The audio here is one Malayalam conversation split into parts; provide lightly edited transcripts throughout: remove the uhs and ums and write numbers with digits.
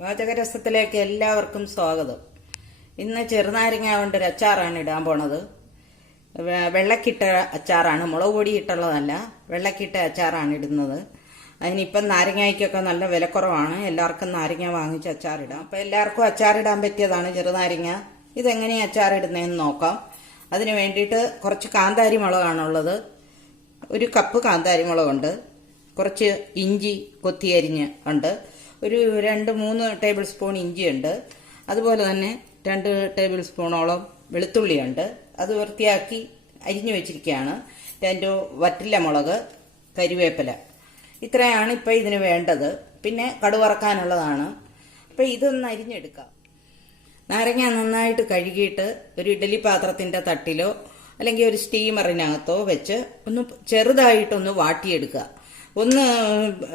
പാചകരസത്തിലേക്ക് എല്ലാവർക്കും സ്വാഗതം. ഇന്ന് ചെറുനാരങ്ങ കൊണ്ടൊരു അച്ചാറാണ് ഇടാൻ പോണത്. വെള്ളക്കിട്ട അച്ചാറാണ്, മുളക് പൊടി ഇട്ടുള്ളതല്ല. വെള്ളക്കിട്ട അച്ചാറാണ് ഇടുന്നത്. അതിനിപ്പം നാരങ്ങയ്ക്കൊക്കെ നല്ല വിലക്കുറവാണ്. എല്ലാവർക്കും നാരങ്ങ വാങ്ങിച്ച് അച്ചാറിടാം. അപ്പം എല്ലാവർക്കും അച്ചാറിടാൻ പറ്റിയതാണ് ചെറുനാരങ്ങ. ഇതെങ്ങനെയാണ് അച്ചാറിടുന്നതെന്ന് നോക്കാം. അതിന് വേണ്ടിയിട്ട് കുറച്ച് കാന്താരി മുളകാണുള്ളത്. ഒരു കപ്പ് കാന്താരി മുളകുണ്ട്. കുറച്ച് ഇഞ്ചി കൊത്തിയരിഞ്ഞ് ഉണ്ട്. ഒരു 2-3 ടേബിൾ സ്പൂൺ ഇഞ്ചിയുണ്ട്. അതുപോലെ തന്നെ 2 ടേബിൾ സ്പൂണോളം വെളുത്തുള്ളിയുണ്ട്. അത് വൃത്തിയാക്കി അരിഞ്ഞു വെച്ചിരിക്കുകയാണ്. 2 വറ്റല മുളക്, കരിവേപ്പില. ഇത്രയാണ് ഇപ്പം ഇതിന് വേണ്ടത്. പിന്നെ കടുവറക്കാനുള്ളതാണ്. അപ്പം ഇതൊന്ന് അരിഞ്ഞെടുക്കാം. നാരങ്ങ നന്നായിട്ട് കഴുകിയിട്ട് ഒരു ഇഡ്ഡലി പാത്രത്തിൻ്റെ തട്ടിലോ അല്ലെങ്കിൽ ഒരു സ്റ്റീമറിനകത്തോ വെച്ച് ഒന്ന് ചെറുതായിട്ടൊന്ന് വാട്ടിയെടുക്കുക.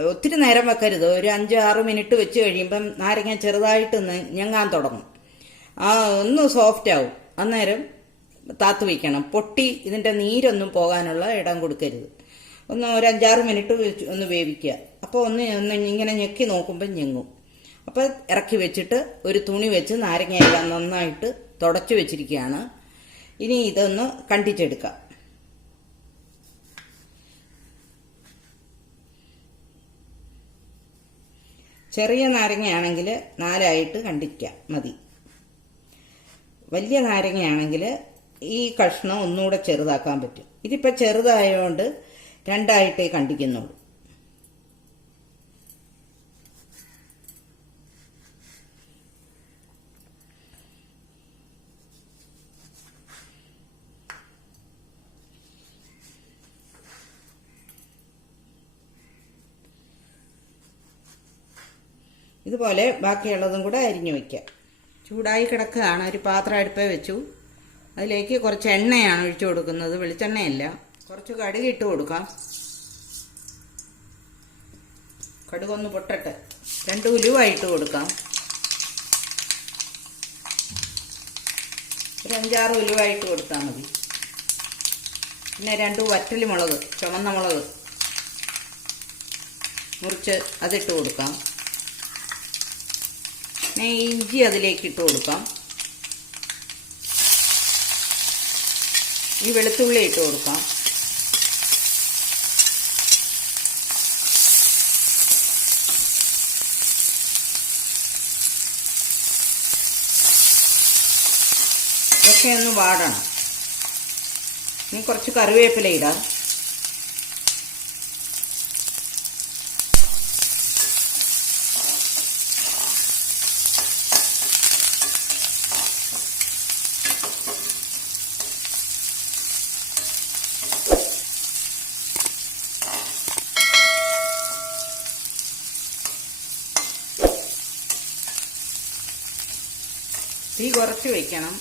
ഒത്തിരി നേരം വെക്കരുത്. ഒരു 5-6 മിനിറ്റ് വെച്ച് കഴിയുമ്പം നാരങ്ങ ചെറുതായിട്ടൊന്ന് ഞെങ്ങാൻ തുടങ്ങും. ഒന്ന് സോഫ്റ്റ് ആവും. അന്നേരം താത്തു വയ്ക്കണം. പൊട്ടി ഇതിൻ്റെ നീരൊന്നും പോകാനുള്ള ഇടം കൊടുക്കരുത്. ഒരു 5-6 മിനിറ്റ് ഒന്ന് വേവിക്കുക. അപ്പോൾ ഒന്ന് ഇങ്ങനെ ഞെക്കി നോക്കുമ്പം ഞെങ്ങും. അപ്പോൾ ഇറക്കി വെച്ചിട്ട് ഒരു തുണി വെച്ച് നാരങ്ങയെല്ലാം നന്നായിട്ട് തുടച്ചു വെച്ചിരിക്കുകയാണ്. ഇനി ഇതൊന്ന് കണ്ടിച്ചെടുക്കാം. ചെറിയ നാരങ്ങയാണെങ്കിൽ 4 കണ്ടിക്കാം മതി. വലിയ നാരങ്ങയാണെങ്കിൽ ഈ കഷ്ണം ഒന്നുകൂടെ ചെറുതാക്കാൻ പറ്റും. ഇതിപ്പോൾ ചെറുതായതുകൊണ്ട് 2 കണ്ടിക്കുന്നുള്ളൂ. ഇതുപോലെ ബാക്കിയുള്ളതും കൂടെ അരിഞ്ഞു വയ്ക്കാം. ചൂടായി കിടക്കുകയാണ്. ഒരു പാത്രം അടുപ്പേ വെച്ചു. അതിലേക്ക് കുറച്ച് എണ്ണയാണ് ഒഴിച്ചു കൊടുക്കുന്നത്, വെളിച്ചെണ്ണയല്ല. കുറച്ച് കടുക് ഇട്ട് കൊടുക്കാം. കടുകൊന്ന് പൊട്ടട്ടെ. 2 ഉലുവ ഇട്ട് കൊടുക്കാം. ഒരു 5-6 ഉലുവ ഇട്ട് കൊടുത്താൽ മതി. പിന്നെ 2 വറ്റൽ മുളക്, ചുവന്ന മുളക് മുറിച്ച് അതിട്ട് കൊടുക്കാം. പിന്നെ ഇഞ്ചി അതിലേക്ക് ഇട്ട് കൊടുക്കാം. ഈ വെളുത്തുള്ളി ഇട്ട് കൊടുക്കാം. ഇതൊക്കെ ഒന്ന് വാടണം. ഇനി കുറച്ച് കറിവേപ്പില ഇടാം. തീ കുറച്ച് വയ്ക്കണം.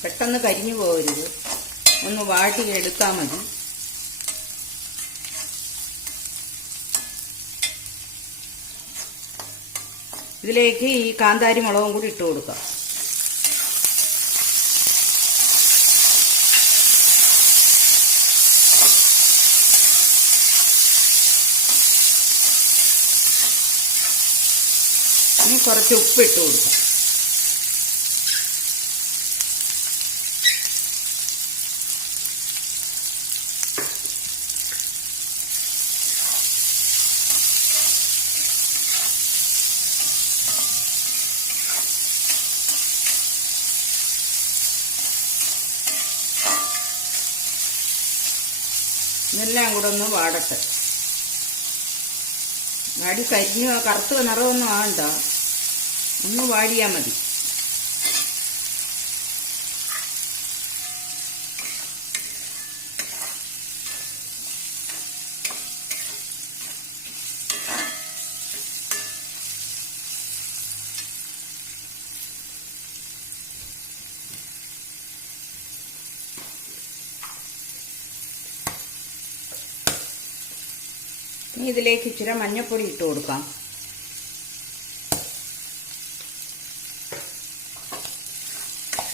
പെട്ടെന്ന് കരിഞ്ഞു പോകരുത്. ഒന്ന് വാട്ടി എടുത്താൽ മതി. ഇതിലേക്ക് ഈ കാന്താരി മുളകും കൂടി ഇട്ട് കൊടുക്കാം. ഇനി കുറച്ച് ഉപ്പ് ഇട്ട് കൊടുക്കാം. ഇതെല്ലാം കൂടെ ഒന്ന് വാടട്ടെ. വാടി കരിഞ്ഞ് കറുത്ത് നിറമൊന്നും ആകണ്ട. ഒന്ന് വാടിയാൽ മതി. ഇനി ഇതിലേക്ക് ഇച്ചിരി മഞ്ഞൾപ്പൊടി ഇട്ട് കൊടുക്കാം.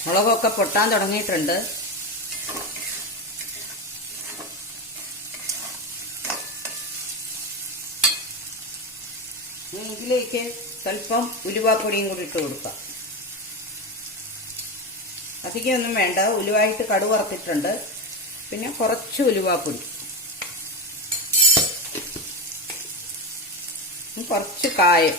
മുളകൊക്കെ പൊട്ടാൻ തുടങ്ങിയിട്ടുണ്ട്. ഇതിലേക്ക് സ്വല്പം ഉലുവാപ്പൊടിയും കൂടി ഇട്ട് കൊടുക്കാം. അധികമൊന്നും വേണ്ട, ഉലുവായിട്ട് കടുക് വറുത്തിട്ടുണ്ട്. പിന്നെ കുറച്ച് ഉലുവാപ്പൊടി, കുറച്ച് കായം,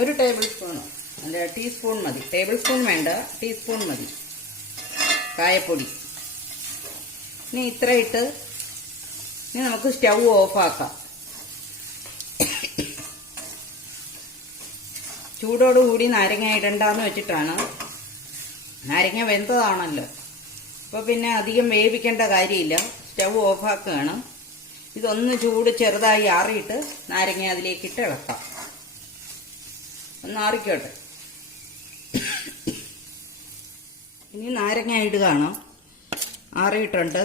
1 ടേബിൾ സ്പൂൺ, അല്ല ടീസ്പൂൺ മതി. ടേബിൾ സ്പൂൺ വേണ്ട, ടീസ്പൂൺ മതി കായപ്പൊടി. ഇനി ഇത്ര ഇട്ട് ഇനി നമുക്ക് സ്റ്റൗ ഓഫാക്കാം. ചൂടോടുകൂടി നാരങ്ങ ഇടണ്ടെന്ന് വെച്ചിട്ടാണ്. നാരങ്ങ വെന്തതാണല്ലോ, അപ്പോൾ പിന്നെ അധികം വേവിക്കേണ്ട കാര്യമില്ല. സ്റ്റൗ ഓഫാക്കുകയാണ്. ഇതൊന്ന് ചൂട് ചെറുതായി ആറിയിട്ട് നാരങ്ങ അതിലേക്കിട്ട് ഇളക്കാം. ഒന്ന് ആറിക്കോട്ടെ. ഇനി നാരങ്ങ ഇടുകയാണ്. ആറിയിട്ടുണ്ട്.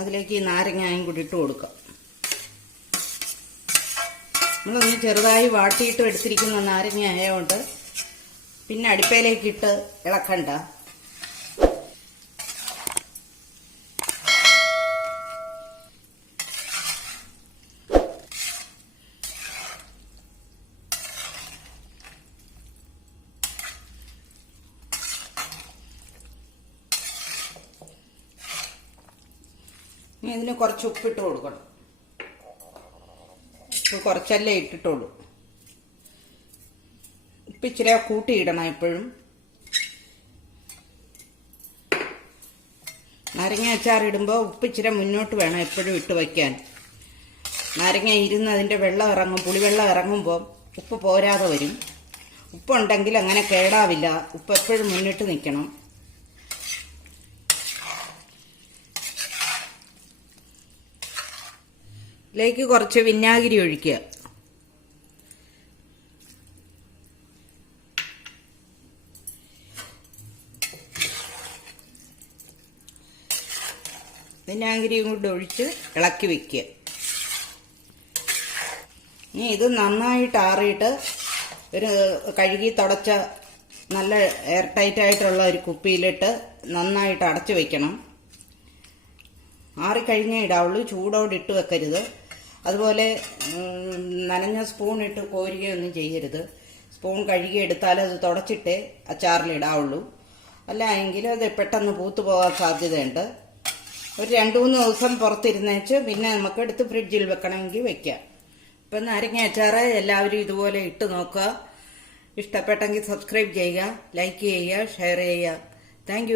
അതിലേക്ക് ഈ നാരങ്ങയും കൂടി ഇട്ട് കൊടുക്കാം. നമ്മളൊന്ന് ചെറുതായി വാട്ടിയിട്ട് എടുത്തിരിക്കുന്ന നാരങ്ങ ആയതുകൊണ്ട് പിന്നെ അടുപ്പയിലേക്കിട്ട് ഇളക്കണ്ട. ഇനി ഇതിന് കുറച്ച് ഉപ്പിട്ട് കൊടുക്കണം. ഉപ്പ് കുറച്ചല്ലേ ഇട്ടിട്ടുള്ളൂ. ഉപ്പ് ഇച്ചിരി കൂട്ടിയിടണം എപ്പോഴും. നാരങ്ങ അച്ചാറിടുമ്പോൾ ഉപ്പ് ഇച്ചിരി മുന്നോട്ട് വേണം എപ്പോഴും ഇട്ട് വയ്ക്കാൻ. നാരങ്ങ ഇരുന്ന് അതിൻ്റെ വെള്ളം ഇറങ്ങും, പുളിവെള്ളം ഇറങ്ങുമ്പോൾ ഉപ്പ് പോരാതെ വരും. ഉപ്പുണ്ടെങ്കിൽ അങ്ങനെ കേടാവില്ല. ഉപ്പ് എപ്പോഴും മുന്നിട്ട് നിൽക്കണം. ഇതിലേക്ക് കുറച്ച് വിനാഗിരി ഒഴിക്കുക. വിനാഗിരിയും കൂടി ഒഴിച്ച് ഇളക്കി വെക്കുക. ഇനി ഇത് നന്നായിട്ട് ആറിയിട്ട് ഒരു കഴുകി തുടച്ച നല്ല എയർ ടൈറ്റായിട്ടുള്ള ഒരു കുപ്പിയിലിട്ട് നന്നായിട്ട് അടച്ചു വെക്കണം. ആറിക്കഴിഞ്ഞേ ഇടാവുള്ളൂ, ചൂടോടെ ഇട്ട് വെക്കരുത്. അതുപോലെ നനഞ്ഞ സ്പൂൺ ഇട്ട് കോരുകയൊന്നും ചെയ്യരുത്. സ്പൂൺ കഴുകി എടുത്താൽ അത് തുടച്ചിട്ടേ അച്ചാറിലിടാവുള്ളൂ. അല്ല എങ്കിൽ അത് പെട്ടെന്ന് പൂത്തു പോകാൻ സാധ്യതയുണ്ട്. ഒരു 2-3 ദിവസം പുറത്തിരുന്നേച്ച് പിന്നെ നമുക്ക് എടുത്ത് ഫ്രിഡ്ജിൽ വെക്കണമെങ്കിൽ വെക്കാം. ഇപ്പം നാരങ്ങ അച്ചാറ് എല്ലാവരും ഇതുപോലെ ഇട്ട് നോക്കുക. ഇഷ്ടപ്പെട്ടെങ്കിൽ സബ്സ്ക്രൈബ് ചെയ്യുക, ലൈക്ക് ചെയ്യുക, ഷെയർ ചെയ്യുക. താങ്ക്